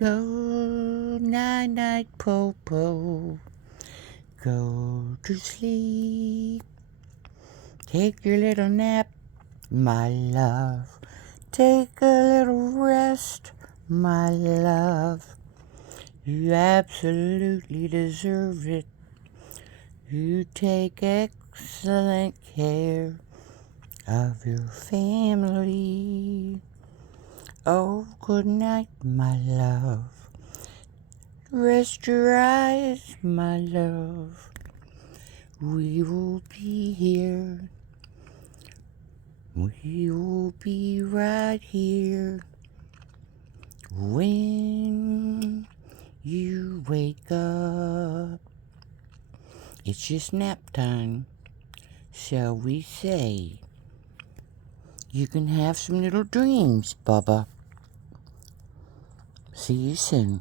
Go night night Popo, go to sleep. Take your little nap, my love. Take a little rest, my love. You absolutely deserve it. You take excellent care of your family. Oh, good night, my love. Rest your eyes, my love. We will be here. We will be right here when you wake up. It's just nap time, shall we say? You can have some little dreams, Bubba. See you soon.